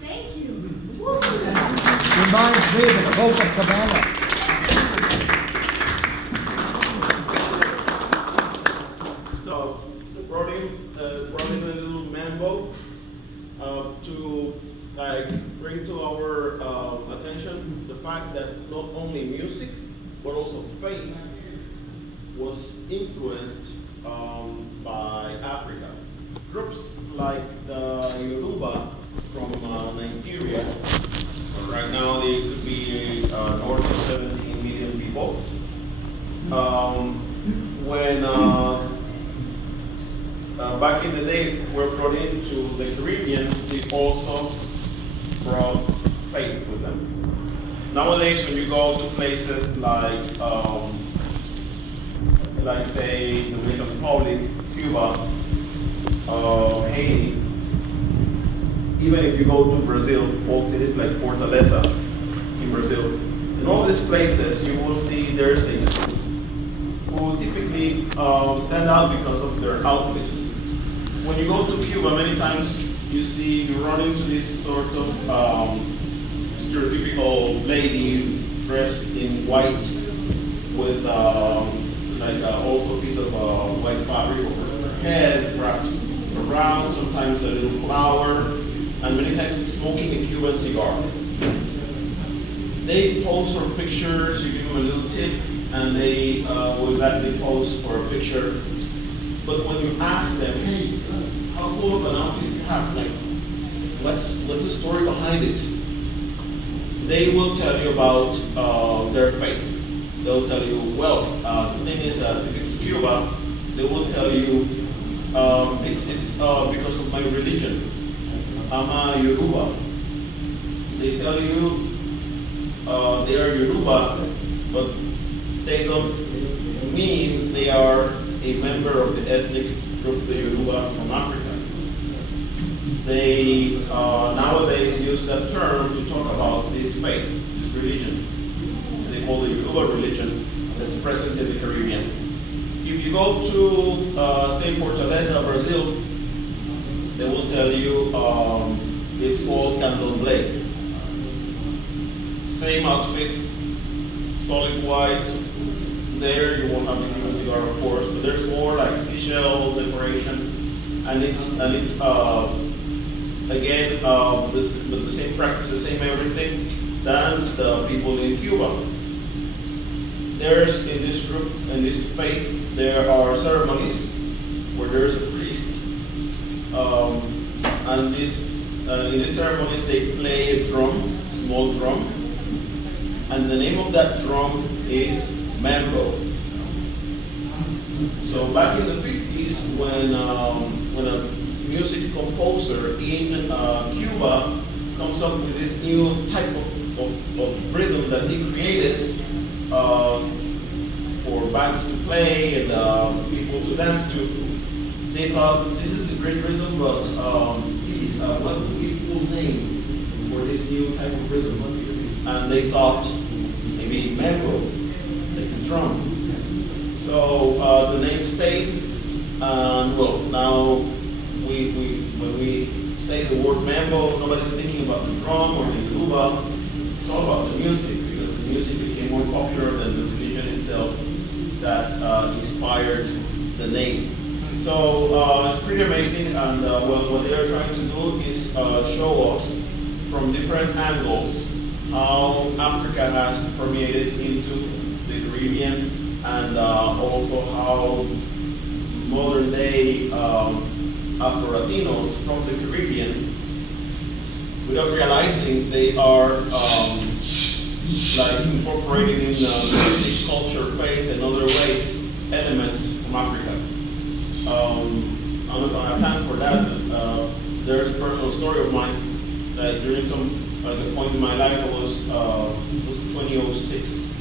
Thank you. Reminds me of the Coke of Panama. So brought in a little mambo to bring to our attention the fact that not only music but also faith was influenced by Africa. Groups like the Yoruba from Nigeria, right now they could be north of 17 million people. When back in the day were brought into the Caribbean, they also brought faith with them. Nowadays, when you go to places like say, Dominican Republic, Cuba, Haiti, even if you go to Brazil, old cities like Fortaleza in Brazil, in all these places, you will see their singers who typically stand out because of their outfits. When you go to Cuba, many times you run into this sort of stereotypical lady dressed in white with also a piece of white fabric over her head, wrapped around, sometimes a little flower, and many times smoking a Cuban cigar. They pose for pictures, you give them a little tip, and they will gladly pose for a picture. But when you ask them, hey, how cool of an outfit you have, like, what's the story behind it? They will tell you about their faith. They'll tell you, well, the thing is that if it's Cuba, they will tell you it's because of my religion. I'm a Yoruba. They tell you they are Yoruba, but they don't mean they are a member of the ethnic group, the Yoruba from Africa. They nowadays use that term to talk about this faith, this religion. They call the Yoruba religion that's present in the Caribbean. If you go to, say, Fortaleza, Brazil, they will tell you it's called candomblé. Same outfit, solid white. There you won't have the Cuban cigar, of course, but there's more like seashell decoration, and it's again the same practice, the same everything than the people in Cuba. There's in this group, in this faith, there are ceremonies where there's a priest, and in these ceremonies they play a drum, small drum, and the name of that drum is mambo. So back in the 50s, when a music composer in Cuba comes up with this new type of rhythm that he created for bands to play and people to dance to. They thought this is a great rhythm, but geez, what would be a cool name for this new type of rhythm? And they thought maybe mambo, like a drum. So the name stayed, and well, now when we say the word mambo, nobody's thinking about the drum or the tuba. It's all about the music, because the music became more popular than the religion itself that inspired the name. So it's pretty amazing, and what they are trying to do is show us from different angles how Africa has permeated into the Caribbean, and also how modern day Afro-Latinos from the Caribbean, without realizing, they are like incorporating in music, culture, faith, and other ways, elements from Africa. I'm not going to have time for that, but there's a personal story of mine that during at a point in my life, it was 2006,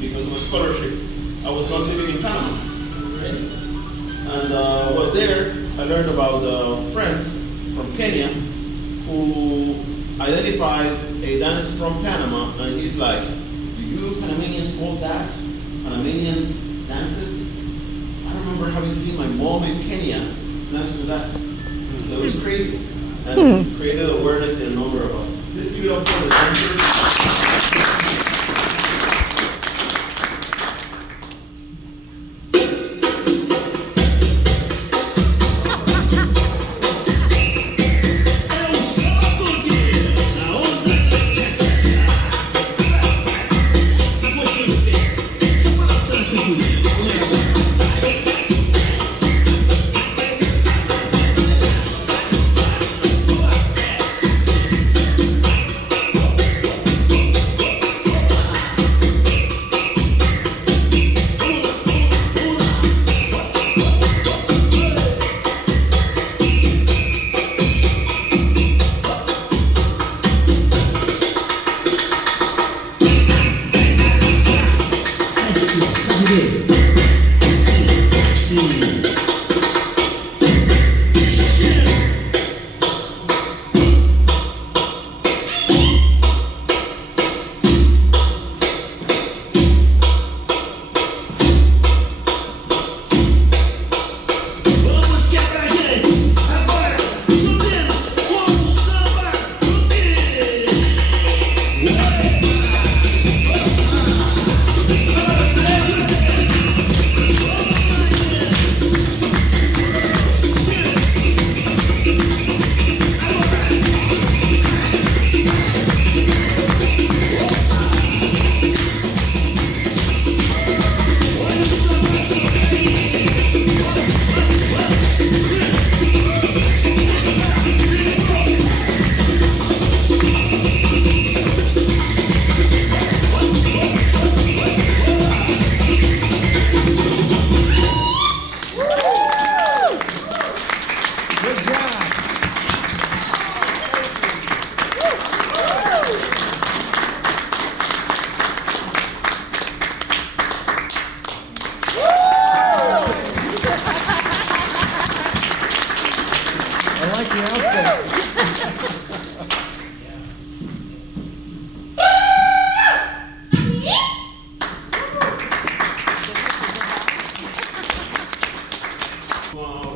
because of a scholarship, I was not living in Panama. And well, there I learned about a friend from Kenya who identified a dance from Panama, and he's like, "Do you Panamanians call that Panamanian dances?" I remember having seen my mom in Kenya dance to that. So it was crazy, and it created awareness in a number of us. Let's give it up for the dancers.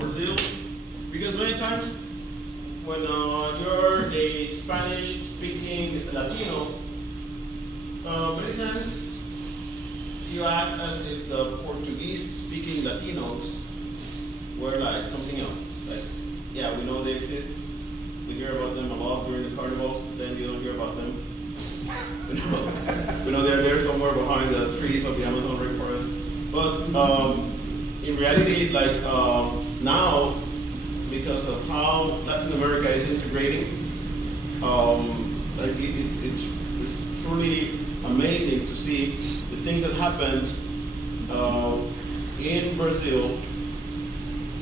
Brazil, because many times when you're a Spanish-speaking Latino, many times you act as if the Portuguese-speaking Latinos were like something else. Like, yeah, we know they exist. We hear about them a lot during the carnivals. Then you don't hear about them. We know they're there somewhere behind the trees of the Amazon rainforest. But in reality, like now, because of how Latin America is integrating, like it's truly amazing to see the things that happened in Brazil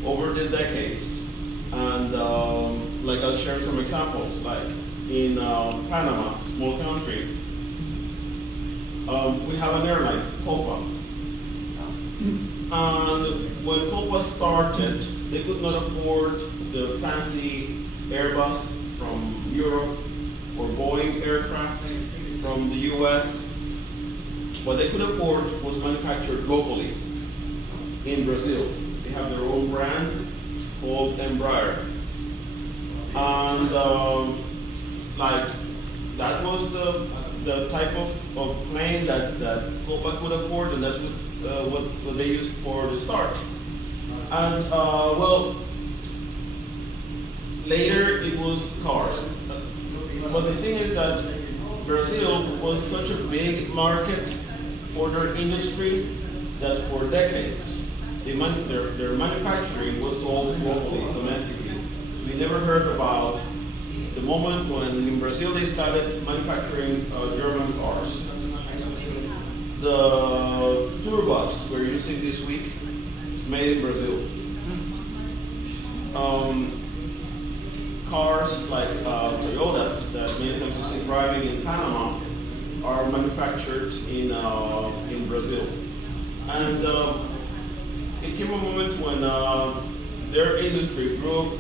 over the decades And like I'll share some examples. Like in Panama, small country, we have an airline, Copa. And when Copa started, they could not afford the fancy Airbus from Europe or Boeing aircraft from the US. What they could afford was manufactured locally in Brazil. They have their own brand called Embraer. And like that was the type of plane that Copa could afford, and that's what they used for the start. And well, later it was cars. But the thing is that Brazil was such a big market for their industry that for decades their manufacturing was sold locally, domestically. We never heard about the moment when in Brazil they started manufacturing German cars. The tour bus we're using this week is made in Brazil. Cars like Toyotas that many times you see driving in Panama are manufactured in Brazil. And it came a moment when their industry grew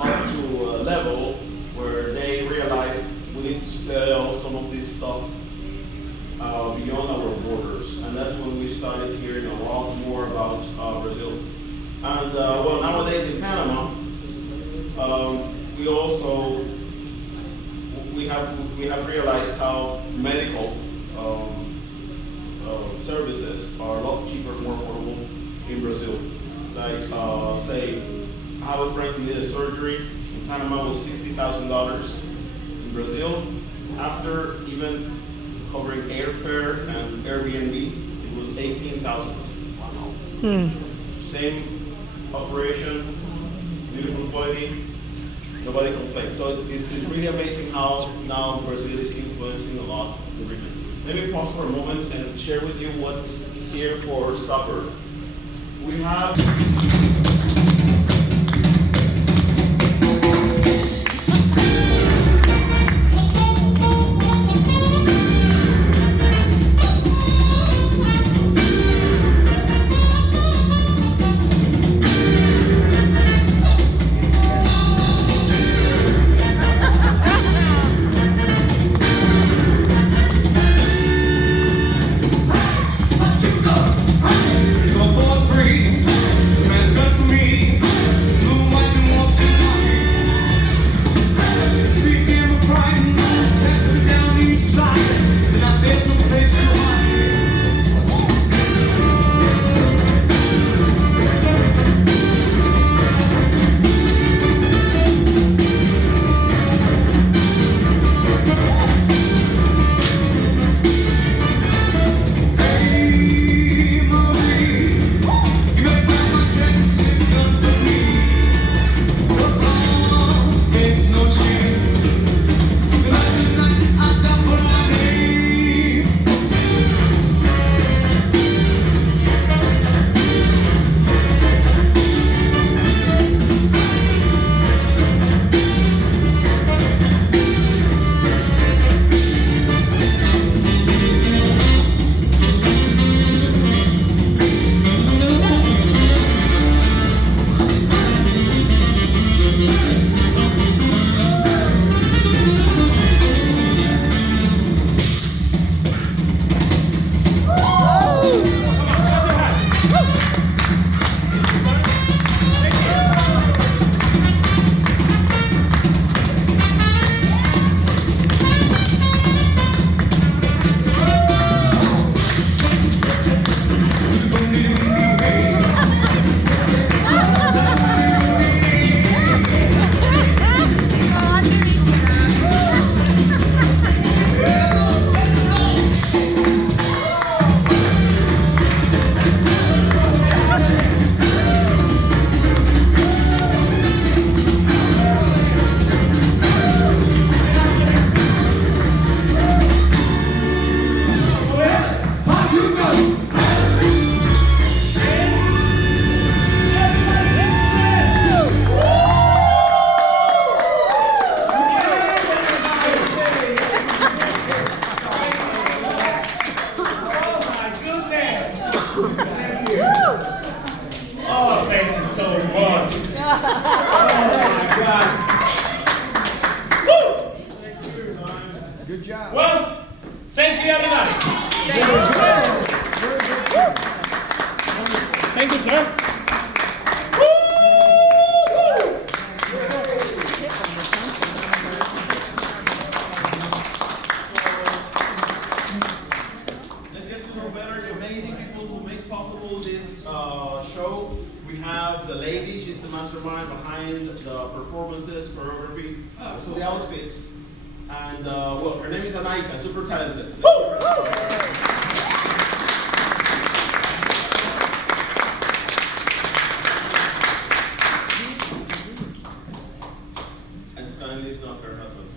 up to a level where they realized we need to sell some of this stuff beyond our borders. And that's when we started hearing a lot more about Brazil. And well, nowadays in Panama, we also we have realized how medical services are a lot cheaper, more affordable in Brazil. Like say, I have a friend who did a surgery in Panama was $60,000. In Brazil, after even covering airfare and Airbnb, it was 18,000. Wow. Same operation, beautiful quality. Nobody complains. So it's really amazing how now Brazil is influencing a lot the region. Let me pause for a moment and share with you what's here for supper. We have job. Well, thank you, everybody. Thank you, sir. Let's get to know better the amazing people who make possible this show. We have the lady, she's the mastermind behind the performances, choreography, also the outfits. And well, her name is Anaika, super talented. And Stanley is not her husband.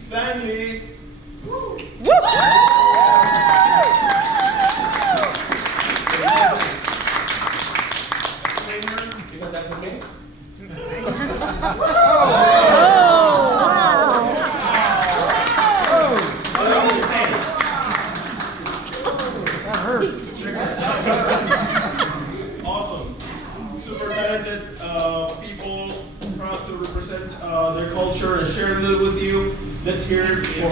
Stanley! You got that for me? Awesome. Super talented people, proud to represent their culture and share a little with you. Let's hear it for